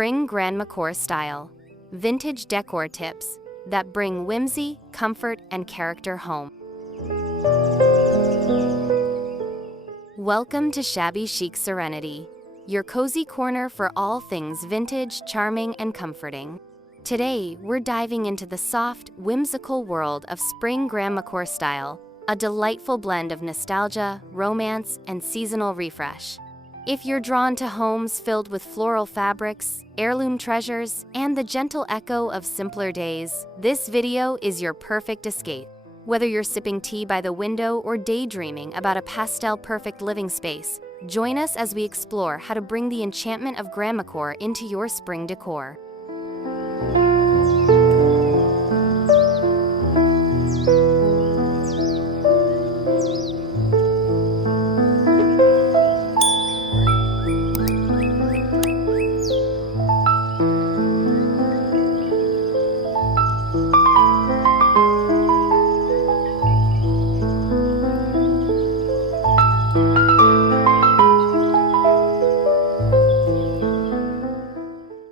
Spring Grandmacore Style. Vintage decor tips that bring whimsy, comfort, and character home. Welcome to Shabby Chic Serenity, your cozy corner for all things vintage, charming, and comforting. Today, we're diving into the soft, whimsical world of Spring Grandmacore Style, a delightful blend of nostalgia, romance, and seasonal refresh. If you're drawn to homes filled with floral fabrics, heirloom treasures, and the gentle echo of simpler days, this video is your perfect escape. Whether you're sipping tea by the window or daydreaming about a pastel-perfect living space, join us as we explore how to bring the enchantment of Grandmacore into your spring decor.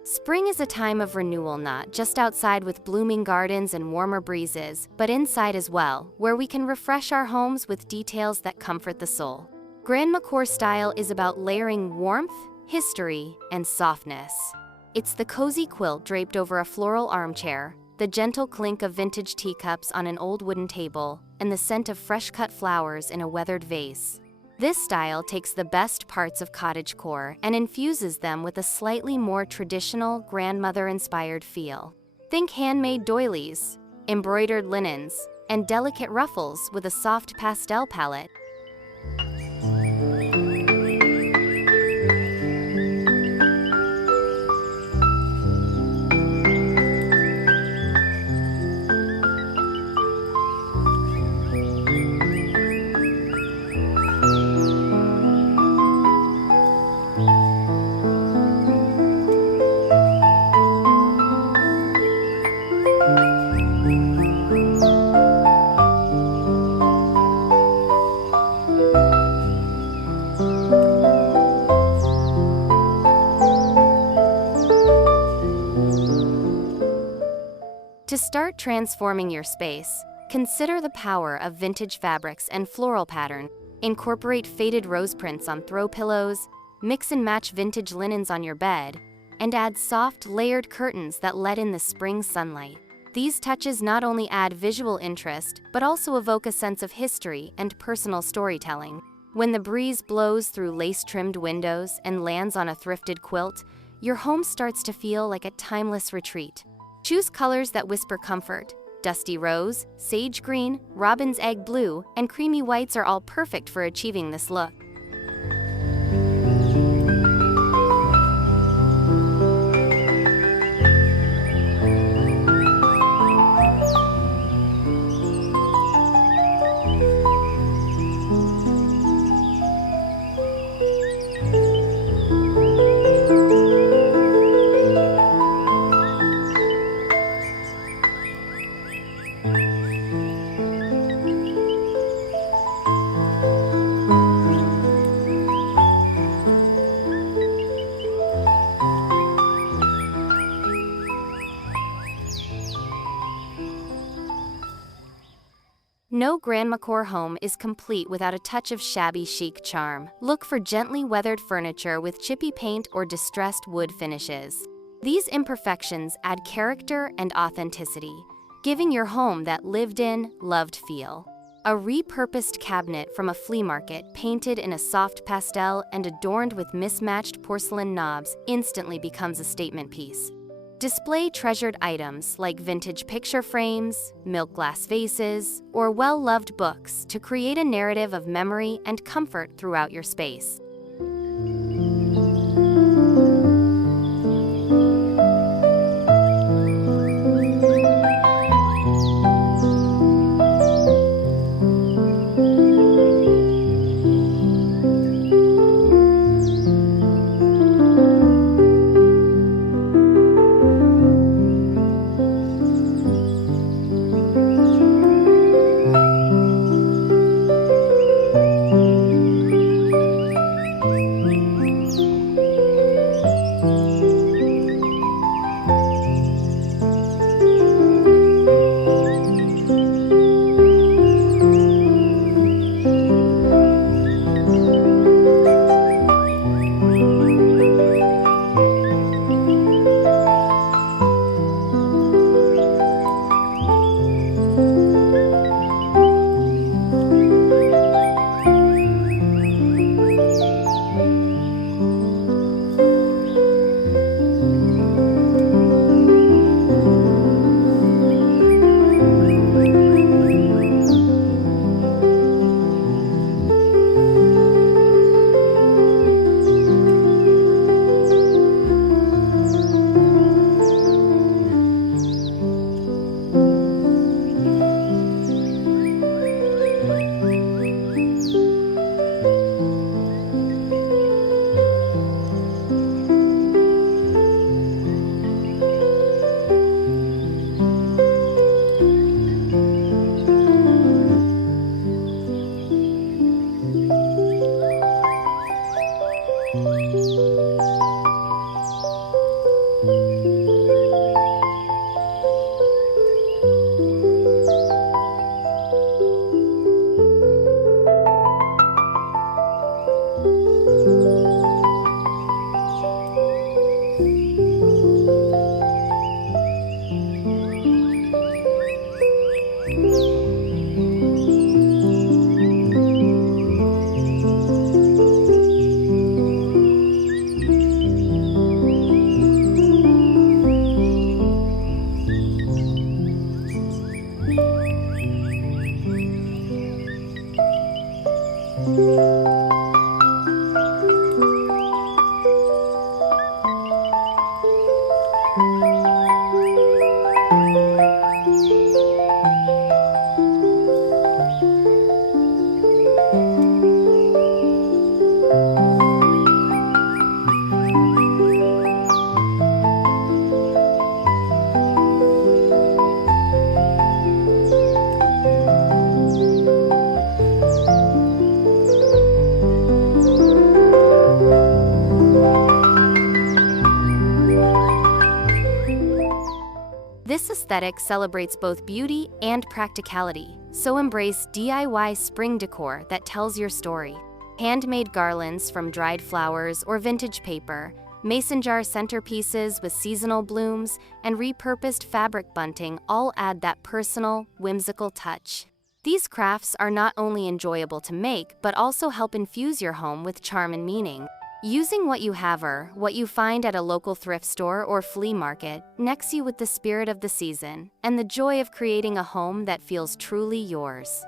Spring is a time of renewal, not just outside with blooming gardens and warmer breezes, but inside as well, where we can refresh our homes with details that comfort the soul. Grandmacore Style is about layering warmth, history, and softness. It's the cozy quilt draped over a floral armchair, the gentle clink of vintage teacups on an old wooden table, and the scent of fresh-cut flowers in a weathered vase. This style takes the best parts of cottagecore and infuses them with a slightly more traditional, grandmother-inspired feel. Think handmade doilies, embroidered linens, and delicate ruffles with a soft pastel palette. To start transforming your space, consider the power of vintage fabrics and floral pattern. Incorporate faded rose prints on throw pillows, mix and match vintage linens on your bed, and add soft, layered curtains that let in the spring sunlight. These touches not only add visual interest, but also evoke a sense of history and personal storytelling. When the breeze blows through lace-trimmed windows and lands on a thrifted quilt, your home starts to feel like a timeless retreat. Choose colors that whisper comfort. Dusty rose, sage green, robin's egg blue, and creamy whites are all perfect for achieving this look. No Grandmacore home is complete without a touch of shabby chic charm. Look for gently weathered furniture with chippy paint or distressed wood finishes. These imperfections add character and authenticity, giving your home that lived-in, loved feel. A repurposed cabinet from a flea market painted in a soft pastel and adorned with mismatched porcelain knobs instantly becomes a statement piece. Display treasured items like vintage picture frames, milk glass vases, or well-loved books to create a narrative of memory and comfort throughout your space. This aesthetic celebrates both beauty and practicality, so embrace DIY spring decor that tells your story. Handmade garlands from dried flowers or vintage paper, mason jar centerpieces with seasonal blooms, and repurposed fabric bunting all add that personal, whimsical touch. These crafts are not only enjoyable to make, but also help infuse your home with charm and meaning. Using what you have or what you find at a local thrift store or flea market connects you with the spirit of the season and the joy of creating a home that feels truly yours.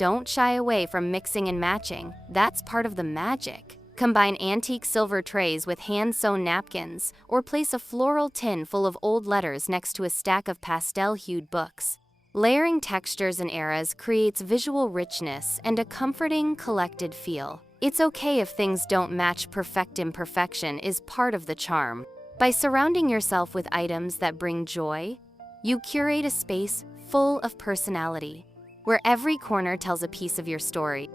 Don't shy away from mixing and matching. That's part of the magic. Combine antique silver trays with hand-sewn napkins, or place a floral tin full of old letters next to a stack of pastel-hued books. Layering textures and eras creates visual richness and a comforting, collected feel. It's okay if things don't match. Perfect imperfection is part of the charm. By surrounding yourself with items that bring joy, you curate a space full of personality, where every corner tells a piece of your story.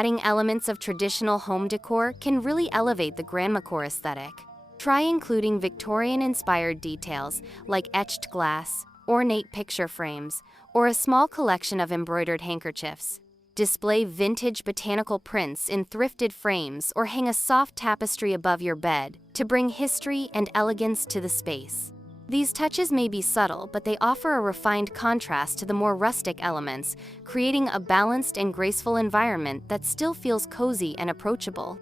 Adding elements of traditional home decor can really elevate the Grandmacore aesthetic. Try including Victorian-inspired details like etched glass, ornate picture frames, or a small collection of embroidered handkerchiefs. Display vintage botanical prints in thrifted frames or hang a soft tapestry above your bed to bring history and elegance to the space. These touches may be subtle, but they offer a refined contrast to the more rustic elements, creating a balanced and graceful environment that still feels cozy and approachable.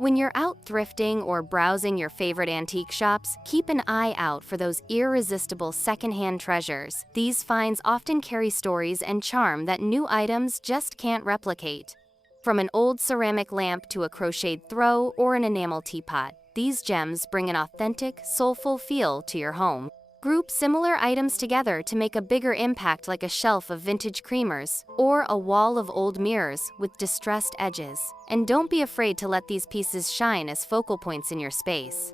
When you're out thrifting or browsing your favorite antique shops, keep an eye out for those irresistible secondhand treasures. These finds often carry stories and charm that new items just can't replicate. From an old ceramic lamp to a crocheted throw or an enamel teapot, these gems bring an authentic, soulful feel to your home. Group similar items together to make a bigger impact, like a shelf of vintage creamers or a wall of old mirrors with distressed edges. And don't be afraid to let these pieces shine as focal points in your space.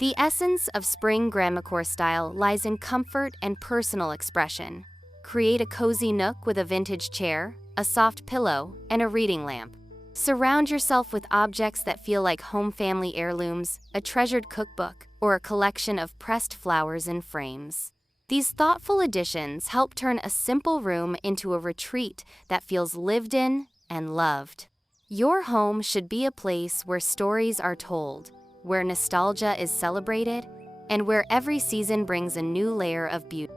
The essence of Spring Grandmacore Style lies in comfort and personal expression. Create a cozy nook with a vintage chair, a soft pillow, and a reading lamp. Surround yourself with objects that feel like home family heirlooms, a treasured cookbook, or a collection of pressed flowers in frames. These thoughtful additions help turn a simple room into a retreat that feels lived in and loved. Your home should be a place where stories are told, where nostalgia is celebrated, and where every season brings a new layer of beauty.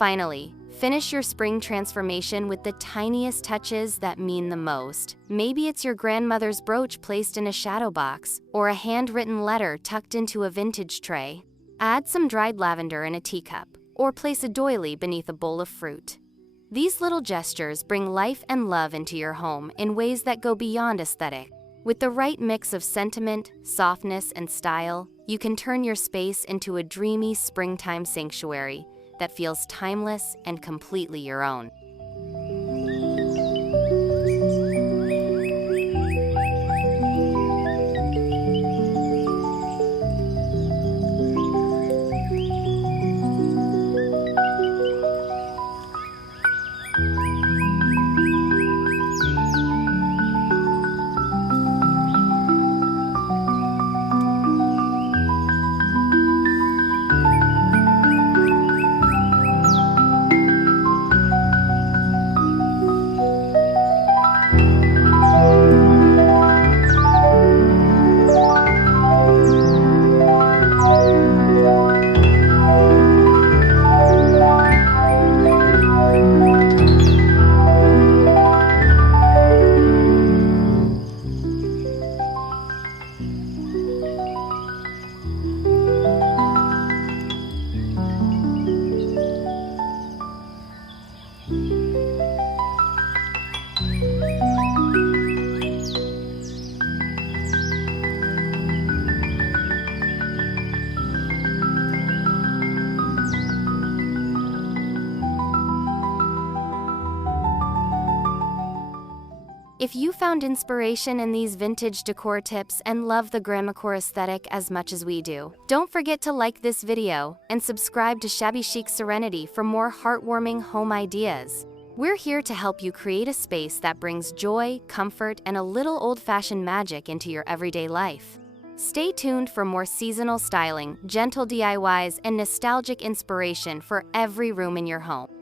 Finally, finish your spring transformation with the tiniest touches that mean the most. Maybe it's your grandmother's brooch placed in a shadow box, or a handwritten letter tucked into a vintage tray. Add some dried lavender in a teacup, or place a doily beneath a bowl of fruit. These little gestures bring life and love into your home in ways that go beyond aesthetic. With the right mix of sentiment, softness, and style, you can turn your space into a dreamy springtime sanctuary that feels timeless and completely your own. If you found inspiration in these vintage decor tips and love the Grandmacore aesthetic as much as we do, don't forget to like this video and subscribe to Shabby Chic Serenity for more heartwarming home ideas. We're here to help you create a space that brings joy, comfort, and a little old-fashioned magic into your everyday life. Stay tuned for more seasonal styling, gentle DIYs, and nostalgic inspiration for every room in your home.